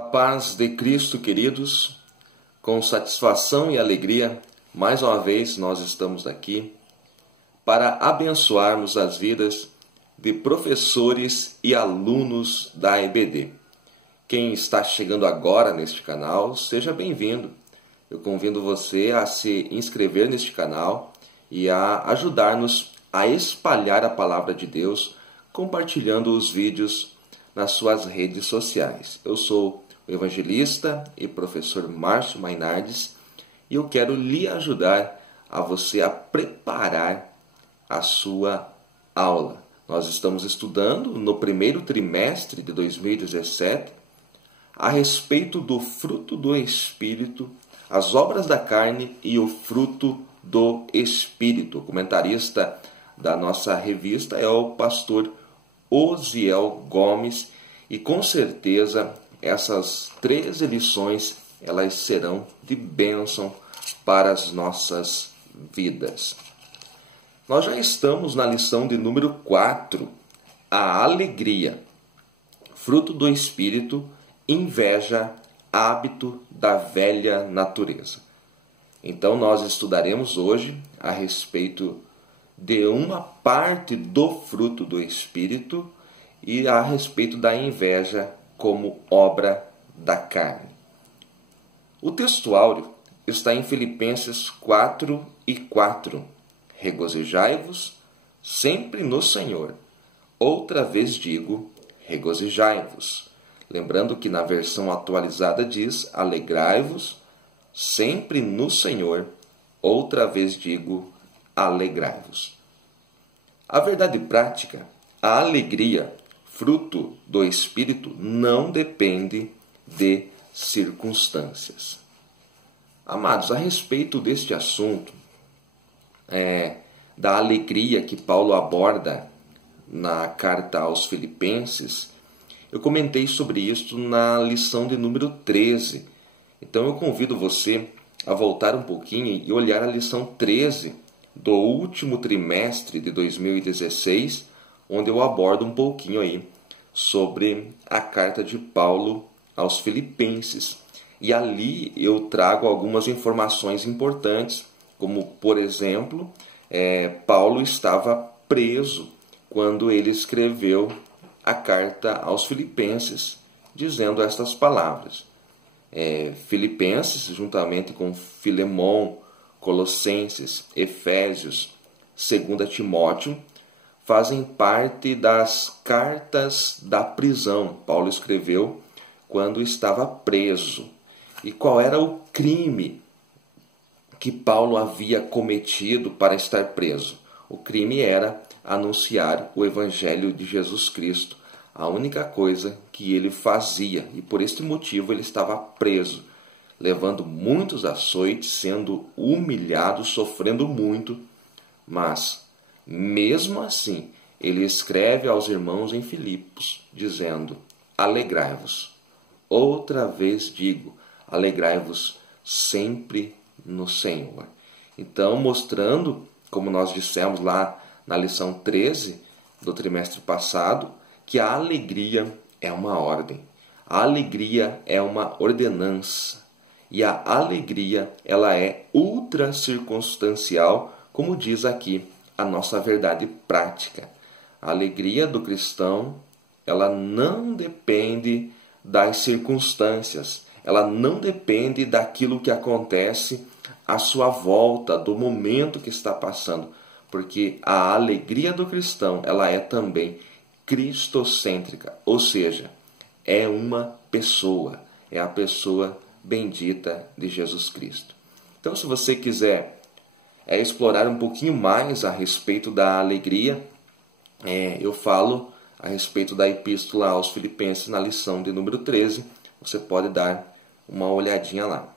Paz de Cristo, queridos, com satisfação e alegria, mais uma vez nós estamos aqui para abençoarmos as vidas de professores e alunos da EBD. Quem está chegando agora neste canal, seja bem-vindo. Eu convido você a se inscrever neste canal e a ajudar-nos a espalhar a palavra de Deus, compartilhando os vídeos nas suas redes sociais. Eu sou o evangelista e professor Márcio Mainardes e eu quero lhe ajudar a você a preparar a sua aula. Nós estamos estudando no primeiro trimestre de 2017 a respeito do fruto do Espírito, as obras da carne e o fruto do Espírito. O comentarista da nossa revista é o pastor Osiel Gomes e com certeza essas 13 lições elas serão de bênção para as nossas vidas. Nós já estamos na lição de número 4, a alegria, fruto do Espírito, inveja, hábito da velha natureza. Então nós estudaremos hoje a respeito de uma parte do fruto do Espírito e a respeito da inveja como obra da carne. O texto áureo está em Filipenses 4:4. Regozijai-vos sempre no Senhor. Outra vez digo, regozijai-vos. Lembrando que na versão atualizada diz, alegrai-vos sempre no Senhor. Outra vez digo, alegrai-vos. A verdade prática, a alegria, fruto do Espírito, não depende de circunstâncias. Amados, a respeito deste assunto, da alegria que Paulo aborda na carta aos Filipenses, eu comentei sobre isso na lição de número 13. Então eu convido você a voltar um pouquinho e olhar a lição 13 do último trimestre de 2016, onde eu abordo um pouquinho aí sobre a carta de Paulo aos Filipenses. E ali eu trago algumas informações importantes, como, por exemplo, Paulo estava preso quando ele escreveu a carta aos Filipenses, dizendo estas palavras. Filipenses, juntamente com Filemon, Colossenses, Efésios, 2 Timóteo, fazem parte das cartas da prisão. Paulo escreveu quando estava preso. E qual era o crime que Paulo havia cometido para estar preso? O crime era anunciar o Evangelho de Jesus Cristo, a única coisa que ele fazia. E por este motivo ele estava preso, levando muitos açoites, sendo humilhado, sofrendo muito, mas mesmo assim, ele escreve aos irmãos em Filipos, dizendo, alegrai-vos. Outra vez digo, alegrai-vos sempre no Senhor. Então, mostrando, como nós dissemos lá na lição 13 do trimestre passado, que a alegria é uma ordem. A alegria é uma ordenança. E a alegria, ela é ultra circunstancial, como diz aqui a nossa verdade prática. A alegria do cristão, ela não depende das circunstâncias, ela não depende daquilo que acontece à sua volta, do momento que está passando, porque a alegria do cristão, ela é também cristocêntrica, ou seja, é uma pessoa, é a pessoa bendita de Jesus Cristo. Então, se você quiser explorar um pouquinho mais a respeito da alegria, eu falo a respeito da epístola aos Filipenses na lição de número 13. Você pode dar uma olhadinha lá.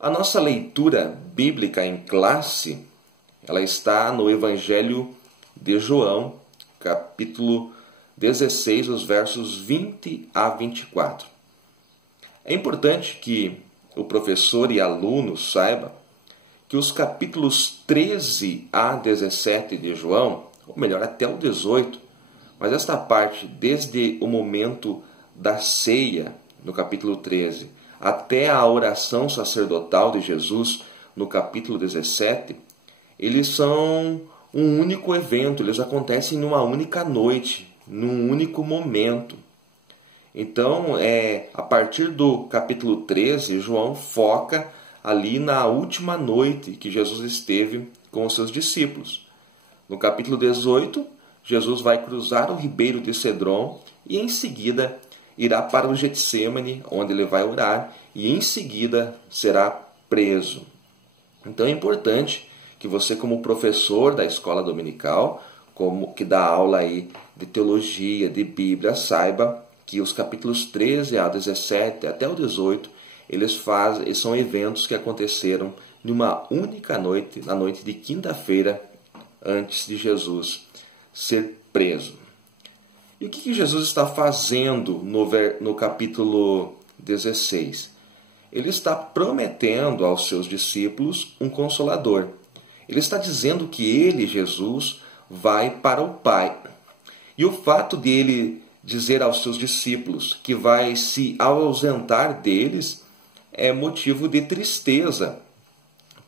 A nossa leitura bíblica em classe, ela está no Evangelho de João, capítulo 16, os versos 20 a 24. É importante que o professor e aluno saiba que os capítulos 13 a 17 de João, ou melhor, até o 18, mas esta parte, desde o momento da ceia, no capítulo 13, até a oração sacerdotal de Jesus, no capítulo 17, eles são um único evento, eles acontecem numa única noite, num único momento. Então, a partir do capítulo 13, João foca ali na última noite que Jesus esteve com os seus discípulos. No capítulo 18, Jesus vai cruzar o ribeiro de Cedron e em seguida irá para o Getsêmani, onde ele vai orar, e em seguida será preso. Então é importante que você, como professor da escola dominical, como que dá aula aí de teologia, de Bíblia, saiba que os capítulos 13 a 17 até o 18, eles são eventos que aconteceram numa única noite, na noite de quinta-feira, antes de Jesus ser preso. E o que Jesus está fazendo no capítulo 16? Ele está prometendo aos seus discípulos um consolador. Ele está dizendo que ele, Jesus, vai para o Pai. E o fato de ele dizer aos seus discípulos que vai se ausentar deles é motivo de tristeza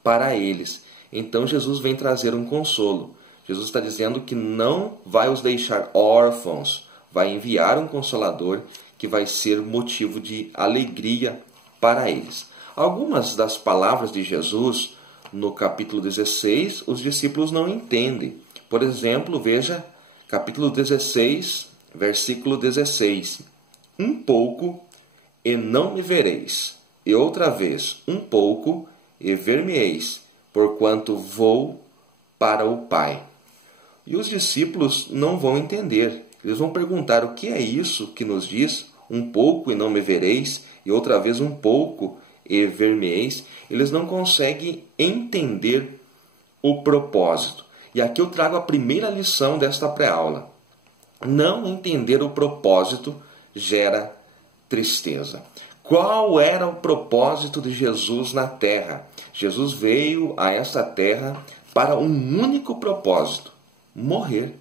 para eles. Então Jesus vem trazer um consolo. Jesus está dizendo que não vai os deixar órfãos, vai enviar um consolador que vai ser motivo de alegria para eles. Algumas das palavras de Jesus no capítulo 16, os discípulos não entendem. Por exemplo, veja capítulo 16, versículo 16. Um pouco e não me vereis, e outra vez um pouco e ver-me-eis, porquanto vou para o Pai. E os discípulos não vão entender. Eles vão perguntar: o que é isso que nos diz? Um pouco e não me vereis, e outra vez um pouco e ver-me-eis. Eles não conseguem entender o propósito. E aqui eu trago a primeira lição desta pré-aula. Não entender o propósito gera tristeza. Qual era o propósito de Jesus na terra? Jesus veio a esta terra para um único propósito: morrer.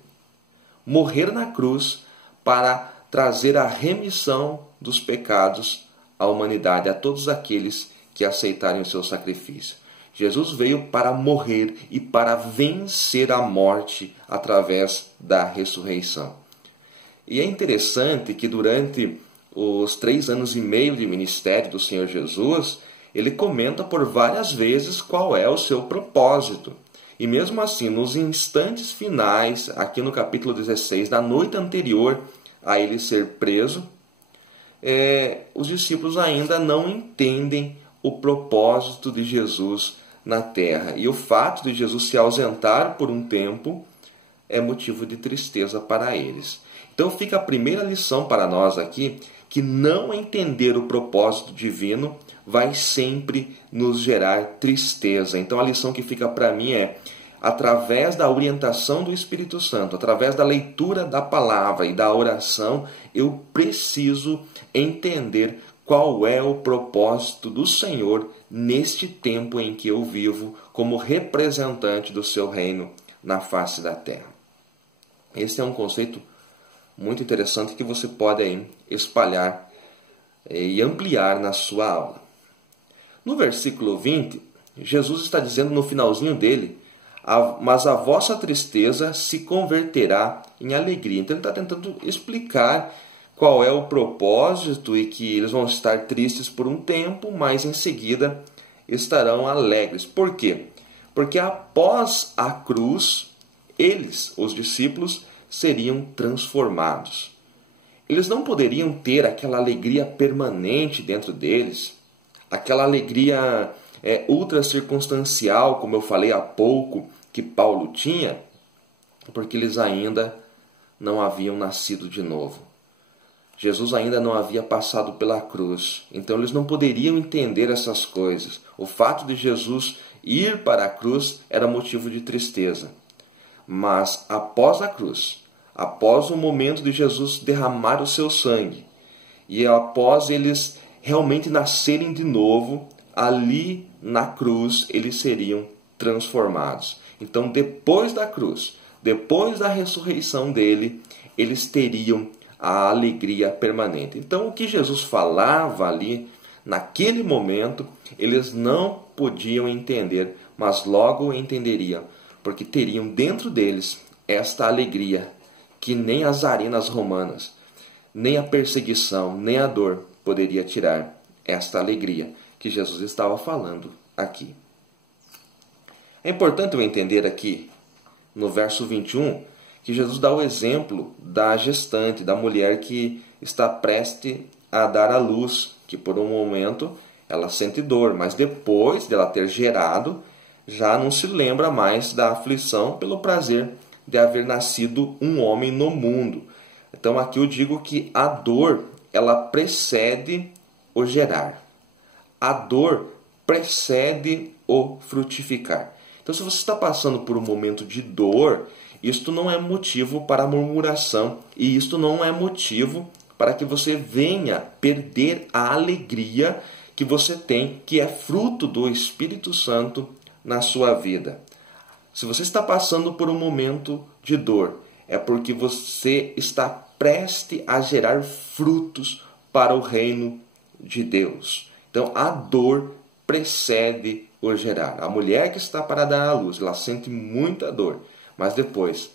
Morrer na cruz para trazer a remissão dos pecados à humanidade, a todos aqueles que aceitarem o seu sacrifício. Jesus veio para morrer e para vencer a morte através da ressurreição. E é interessante que durante os 3 anos e meio de ministério do Senhor Jesus, ele comenta por várias vezes qual é o seu propósito. E mesmo assim, nos instantes finais, aqui no capítulo 16, da noite anterior a ele ser preso, os discípulos ainda não entendem o propósito de Jesus na terra. E o fato de Jesus se ausentar por um tempo é motivo de tristeza para eles. Então fica a primeira lição para nós aqui, que não entender o propósito divino vai sempre nos gerar tristeza. Então a lição que fica para mim é: através da orientação do Espírito Santo, através da leitura da palavra e da oração, eu preciso entender qual é o propósito do Senhor neste tempo em que eu vivo como representante do seu reino na face da terra. Esse é um conceito muito interessante que você pode aí espalhar e ampliar na sua aula. No versículo 20, Jesus está dizendo no finalzinho dele: mas a vossa tristeza se converterá em alegria. Então ele está tentando explicar qual é o propósito e que eles vão estar tristes por um tempo, mas em seguida estarão alegres. Por quê? Porque após a cruz, eles, os discípulos, seriam transformados. Eles não poderiam ter aquela alegria permanente dentro deles, aquela alegria ultra circunstancial, como eu falei há pouco, que Paulo tinha, porque eles ainda não haviam nascido de novo. Jesus ainda não havia passado pela cruz, então eles não poderiam entender essas coisas. O fato de Jesus ir para a cruz era motivo de tristeza. Mas após a cruz, após o momento de Jesus derramar o seu sangue, e após eles realmente nascerem de novo, ali na cruz eles seriam transformados. Então, depois da cruz, depois da ressurreição dele, eles teriam a alegria permanente. Então, o que Jesus falava ali, naquele momento, eles não podiam entender, mas logo entenderiam, porque teriam dentro deles esta alegria que nem as arenas romanas, nem a perseguição, nem a dor poderia tirar esta alegria que Jesus estava falando aqui. É importante eu entender aqui, no verso 21, que Jesus dá o exemplo da gestante, da mulher que está prestes a dar à luz, que por um momento ela sente dor, mas depois dela ter gerado, já não se lembra mais da aflição pelo prazer de haver nascido um homem no mundo. Então aqui eu digo que a dor, ela precede o gerar. A dor precede o frutificar. Então, se você está passando por um momento de dor, isto não é motivo para murmuração e isto não é motivo para que você venha perder a alegria que você tem, que é fruto do Espírito Santo na sua vida. Se você está passando por um momento de dor, é porque você está prestes a gerar frutos para o reino de Deus. Então, a dor precede o gerar. A mulher que está para dar à luz, ela sente muita dor, mas depois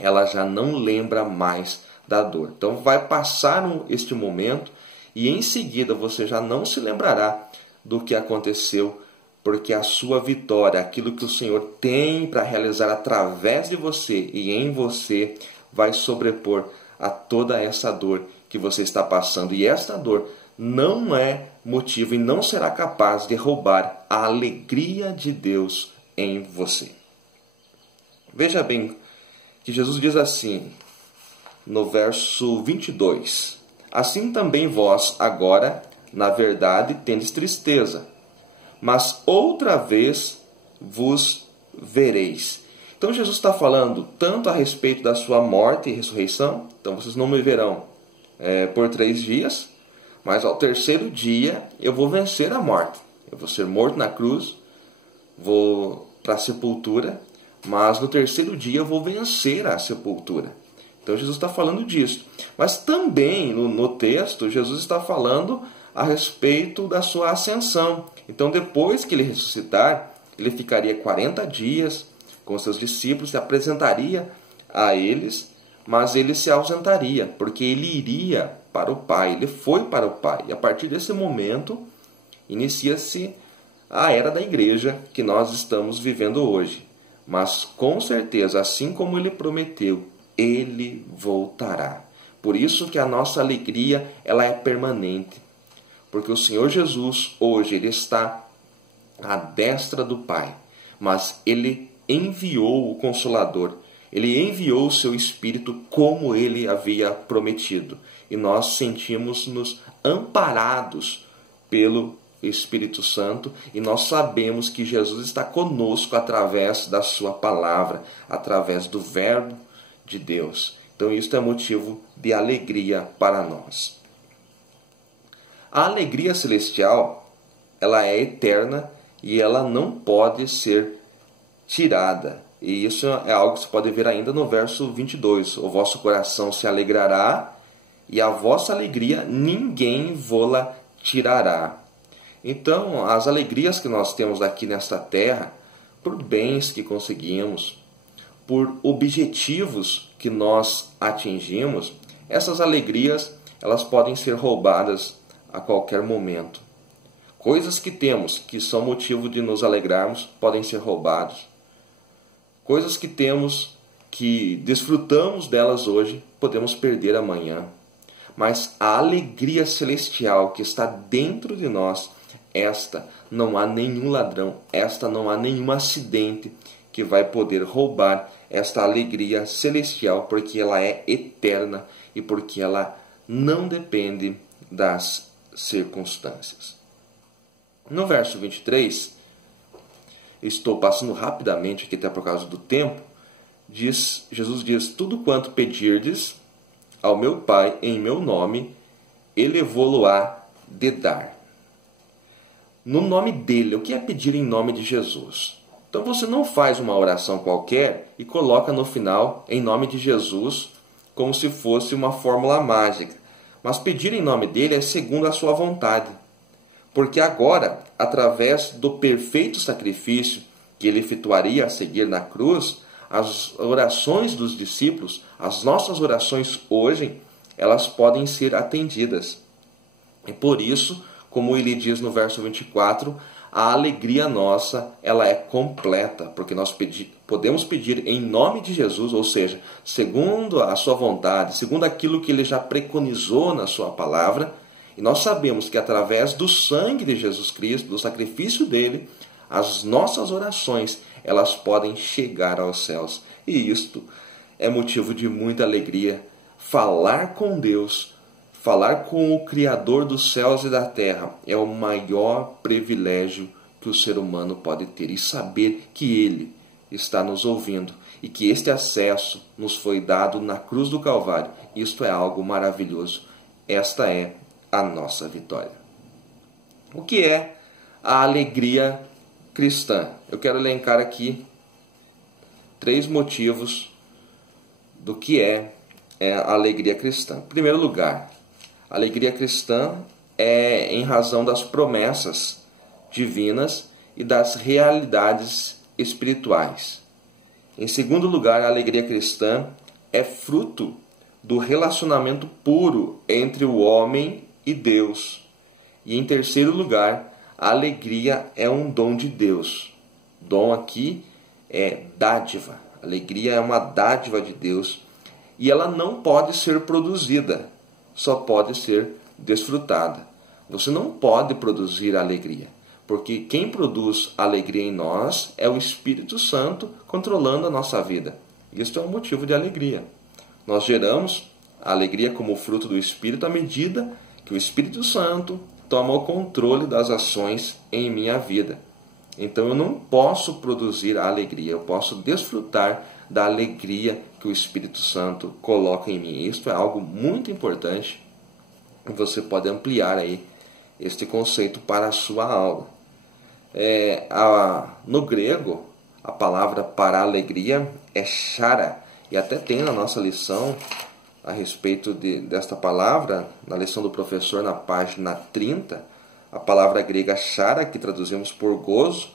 ela já não lembra mais da dor. Então vai passar este momento e em seguida você já não se lembrará do que aconteceu, porque a sua vitória, aquilo que o Senhor tem para realizar através de você e em você, vai sobrepor a toda essa dor que você está passando. E esta dor não é motivo e não será capaz de roubar a alegria de Deus em você. Veja bem que Jesus diz assim, no verso 22, assim também vós agora, na verdade, tendes tristeza, mas outra vez vos vereis. Então Jesus está falando tanto a respeito da sua morte e ressurreição, então vocês não me verão por 3 dias, mas ao terceiro dia eu vou vencer a morte. Eu vou ser morto na cruz, vou para a sepultura, mas no terceiro dia eu vou vencer a sepultura. Então Jesus está falando disso. Mas também no texto, Jesus está falando a respeito da sua ascensão. Então depois que ele ressuscitar, ele ficaria 40 dias com seus discípulos, se apresentaria a eles, mas ele se ausentaria, porque ele iria para o Pai, ele foi para o Pai. E a partir desse momento, inicia-se a era da igreja que nós estamos vivendo hoje. Mas com certeza, assim como ele prometeu, ele voltará. Por isso que a nossa alegria ela é permanente. Porque o Senhor Jesus, hoje, ele está à destra do Pai. Mas ele enviou o Consolador. Ele enviou o seu Espírito como ele havia prometido. E nós sentimos-nos amparados pelo Espírito Santo e nós sabemos que Jesus está conosco através da sua palavra, através do Verbo de Deus. Então isso é motivo de alegria para nós. A alegria celestial, ela é eterna e ela não pode ser tirada. E isso é algo que você pode ver ainda no verso 22. O vosso coração se alegrará e a vossa alegria ninguém vô-la tirará. Então, as alegrias que nós temos aqui nesta terra, por bens que conseguimos, por objetivos que nós atingimos, essas alegrias elas podem ser roubadas a qualquer momento. Coisas que temos que são motivo de nos alegrarmos podem ser roubadas. Coisas que temos que desfrutamos delas hoje podemos perder amanhã. Mas a alegria celestial que está dentro de nós, esta não há nenhum ladrão, esta não há nenhum acidente que vai poder roubar esta alegria celestial, porque ela é eterna e porque ela não depende das circunstâncias. No verso 23, estou passando rapidamente aqui até por causa do tempo, Jesus diz, tudo quanto pedirdes ao meu Pai em meu nome, ele vô-lo-á de dar. No nome dele, o que é pedir em nome de Jesus? Então você não faz uma oração qualquer e coloca no final, em nome de Jesus, como se fosse uma fórmula mágica. Mas pedir em nome dele é segundo a sua vontade. Porque agora, através do perfeito sacrifício que ele efetuaria a seguir na cruz, as orações dos discípulos, as nossas orações hoje, elas podem ser atendidas. E por isso, como ele diz no verso 24, a alegria nossa, ela é completa, porque nós podemos pedir em nome de Jesus, ou seja, segundo a sua vontade, segundo aquilo que ele já preconizou na sua palavra, e nós sabemos que através do sangue de Jesus Cristo, do sacrifício dele, as nossas orações, elas podem chegar aos céus. E isto é motivo de muita alegria. Falar com Deus, falar com o Criador dos céus e da terra, é o maior privilégio que o ser humano pode ter. E saber que Ele está nos ouvindo e que este acesso nos foi dado na cruz do Calvário, isto é algo maravilhoso. Esta é a nossa vitória. O que é a alegria cristã? Eu quero elencar aqui 3 motivos do que é a alegria cristã. Em primeiro lugar, a alegria cristã é em razão das promessas divinas e das realidades espirituais. Em segundo lugar, a alegria cristã é fruto do relacionamento puro entre o homem e Deus. E em terceiro lugar, a alegria é um dom de Deus. Dom aqui é dádiva. Alegria é uma dádiva de Deus e ela não pode ser produzida, só pode ser desfrutada. Você não pode produzir alegria, porque quem produz alegria em nós é o Espírito Santo controlando a nossa vida. Isto é um motivo de alegria. Nós geramos a alegria como fruto do Espírito à medida que o Espírito Santo toma o controle das ações em minha vida. Então eu não posso produzir a alegria, eu posso desfrutar da alegria que o Espírito Santo coloca em mim. Isto é algo muito importante. Você pode ampliar aí este conceito para a sua aula. No grego, a palavra para alegria é chara, e até tem na nossa lição a respeito desta palavra, na lição do professor, na página 30, a palavra grega chara, que traduzimos por gozo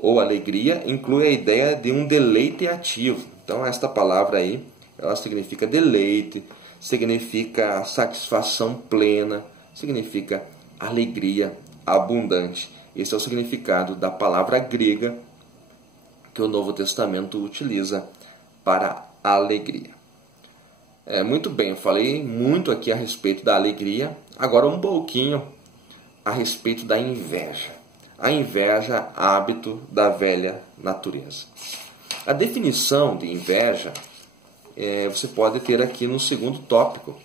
ou alegria, inclui a ideia de um deleite ativo. Então, esta palavra aí, ela significa deleite, significa satisfação plena, significa alegria abundante. Esse é o significado da palavra grega que o Novo Testamento utiliza para alegria. Muito bem, eu falei muito aqui a respeito da alegria, agora um pouquinho a respeito da inveja. A inveja, hábito da velha natureza. A definição de inveja você pode ter aqui no segundo tópico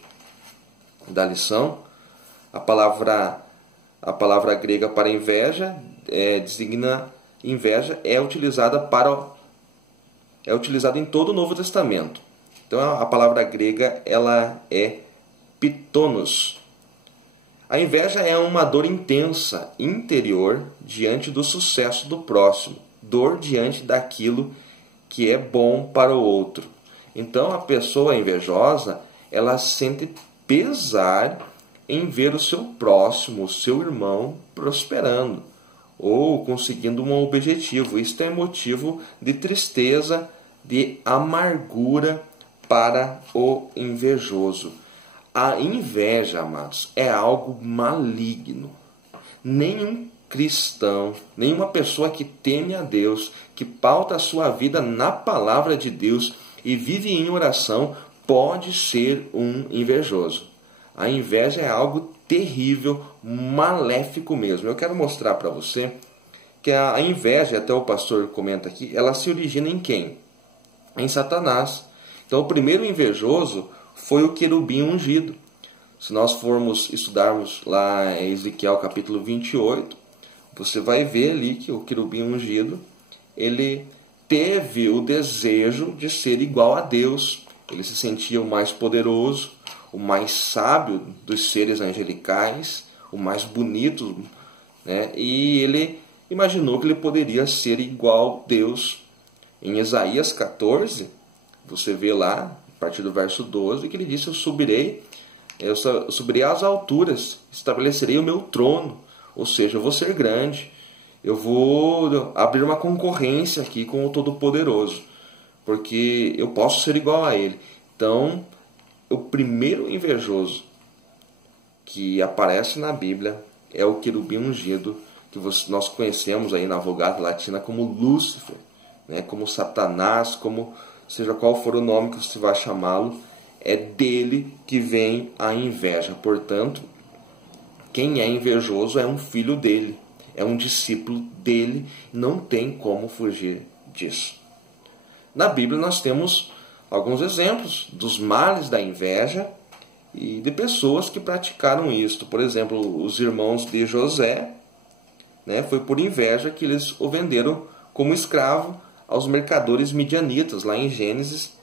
da lição. A palavra grega para inveja designa inveja, é utilizada em todo o Novo Testamento. Então a palavra grega ela é pitonos. A inveja é uma dor intensa, interior, diante do sucesso do próximo, dor diante daquilo que é bom para o outro. Então a pessoa invejosa, ela sente pesar em ver o seu próximo, o seu irmão, prosperando ou conseguindo um objetivo. Isto é motivo de tristeza, de amargura para o invejoso. A inveja, amados, é algo maligno. Nenhum cristão, nenhuma pessoa que teme a Deus, que pauta a sua vida na palavra de Deus e vive em oração, pode ser um invejoso. A inveja é algo terrível, maléfico mesmo. Eu quero mostrar para você que a inveja, até o pastor comenta aqui, ela se origina em quem? Em Satanás. Então o primeiro invejoso foi o querubim ungido. Se nós formos estudarmos lá em Ezequiel capítulo 28, você vai ver ali que o querubim ungido, ele teve o desejo de ser igual a Deus. Ele se sentia o mais poderoso, o mais sábio dos seres angelicais, o mais bonito, né? E ele imaginou que ele poderia ser igual a Deus. Em Isaías 14, você vê lá, a partir do verso 12, que ele disse: eu subirei às alturas, estabelecerei o meu trono, ou seja, eu vou ser grande, eu vou abrir uma concorrência aqui com o Todo-Poderoso, porque eu posso ser igual a ele. Então, o primeiro invejoso que aparece na Bíblia é o querubim ungido, que nós conhecemos aí na Vulgata Latina como Lúcifer, né? Como Satanás, como seja qual for o nome que você vai chamá-lo, é dele que vem a inveja. Portanto, quem é invejoso é um filho dele, é um discípulo dele, não tem como fugir disso. Na Bíblia nós temos alguns exemplos dos males da inveja e de pessoas que praticaram isto. Por exemplo, os irmãos de José, né, foi por inveja que eles o venderam como escravo aos mercadores midianitas, lá em Gênesis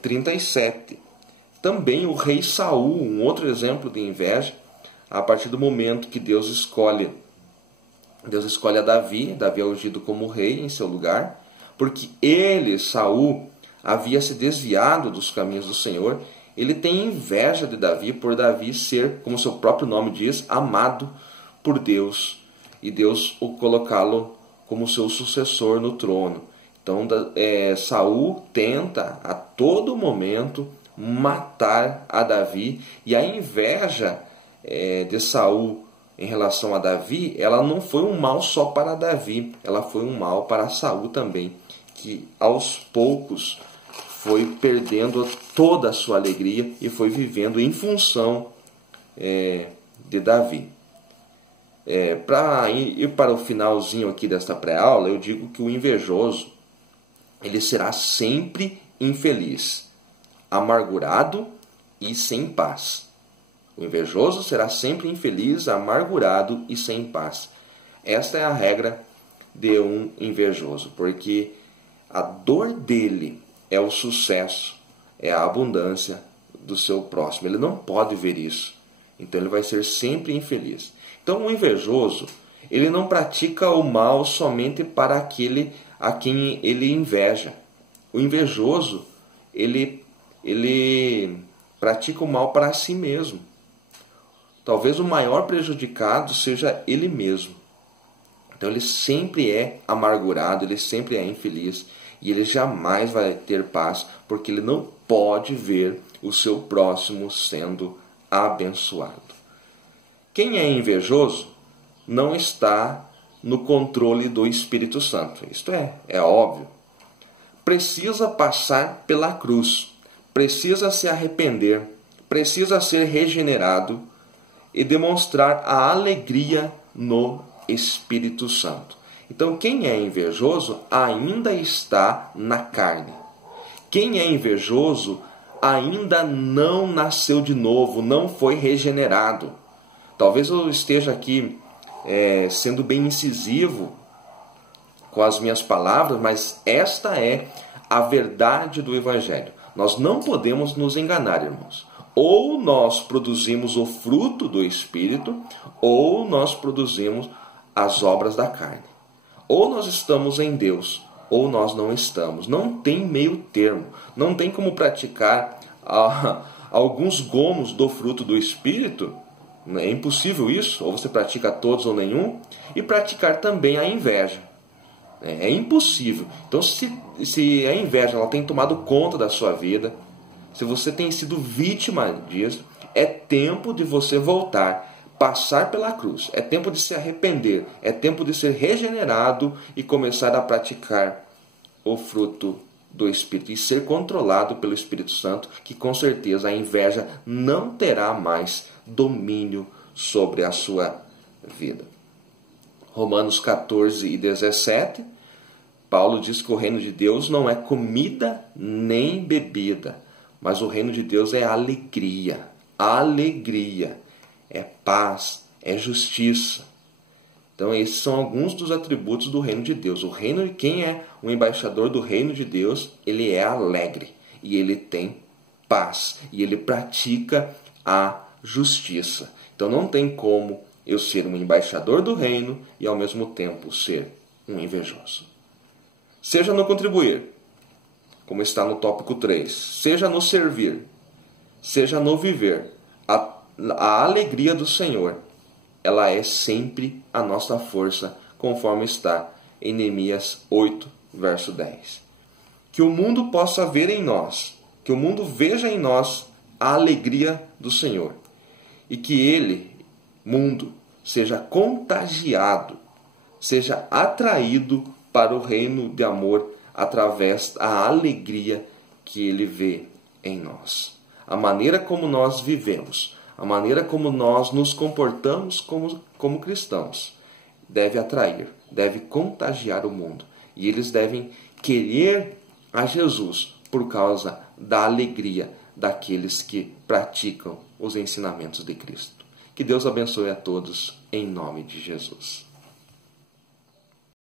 37. Também o rei Saul, um outro exemplo de inveja, a partir do momento que Deus escolhe a Davi é ungido como rei em seu lugar, porque ele, Saul, havia se desviado dos caminhos do Senhor. Ele tem inveja de Davi por Davi ser, como seu próprio nome diz, amado por Deus, e Deus o colocá-lo como seu sucessor no trono. Então, Saul tenta a todo momento matar a Davi, e a inveja de Saul em relação a Davi, ela não foi um mal só para Davi, ela foi um mal para Saul também, que aos poucos foi perdendo toda a sua alegria e foi vivendo em função de Davi. Para ir para o finalzinho aqui desta pré-aula, eu digo que o invejoso, ele será sempre infeliz, amargurado e sem paz. O invejoso será sempre infeliz, amargurado e sem paz. Esta é a regra de um invejoso, porque a dor dele é o sucesso, é a abundância do seu próximo. Ele não pode ver isso, então ele vai ser sempre infeliz. Então o invejoso, ele não pratica o mal somente para aquele a quem ele inveja. O invejoso, ele pratica o mal para si mesmo. Talvez o maior prejudicado seja ele mesmo. Então ele sempre é amargurado, ele sempre é infeliz, e ele jamais vai ter paz, porque ele não pode ver o seu próximo sendo abençoado. Quem é invejoso não está no controle do Espírito Santo. Isto é óbvio. Precisa passar pela cruz, precisa se arrepender, precisa ser regenerado e demonstrar a alegria no Espírito Santo. Então, quem é invejoso ainda está na carne. Quem é invejoso ainda não nasceu de novo, não foi regenerado. Talvez eu esteja aqui sendo bem incisivo com as minhas palavras, mas esta é a verdade do Evangelho. Nós não podemos nos enganar, irmãos. Ou nós produzimos o fruto do Espírito, ou nós produzimos as obras da carne. Ou nós estamos em Deus, ou nós não estamos. Não tem meio termo. Não tem como praticar alguns gomos do fruto do Espírito. É impossível isso. Ou você pratica todos ou nenhum. E praticar também a inveja. É impossível. Então, se a inveja ela tem tomado conta da sua vida, se você tem sido vítima disso, é tempo de você voltar, passar pela cruz. É tempo de se arrepender. É tempo de ser regenerado e começar a praticar o fruto do Espírito e ser controlado pelo Espírito Santo, que com certeza a inveja não terá mais domínio sobre a sua vida. Romanos 14 e 17, Paulo diz que o reino de Deus não é comida nem bebida, mas o reino de Deus é alegria. Alegria. É paz, é justiça. Então esses são alguns dos atributos do reino de Deus. Quem é o embaixador do reino de Deus, ele é alegre e ele tem paz e ele pratica a justiça. Então não tem como eu ser um embaixador do reino e ao mesmo tempo ser um invejoso. Seja no contribuir, como está no tópico 3, seja no servir, seja no viver, a alegria do Senhor, ela é sempre a nossa força, conforme está em Neemias 8, verso 10. Que o mundo possa ver em nós, que o mundo veja em nós a alegria do Senhor. E que ele, mundo, seja contagiado, seja atraído para o reino de amor através da alegria que ele vê em nós. A maneira como nós vivemos, a maneira como nós nos comportamos como cristãos, deve atrair, deve contagiar o mundo. E eles devem querer a Jesus por causa da alegria daqueles que praticam os ensinamentos de Cristo. Que Deus abençoe a todos, em nome de Jesus.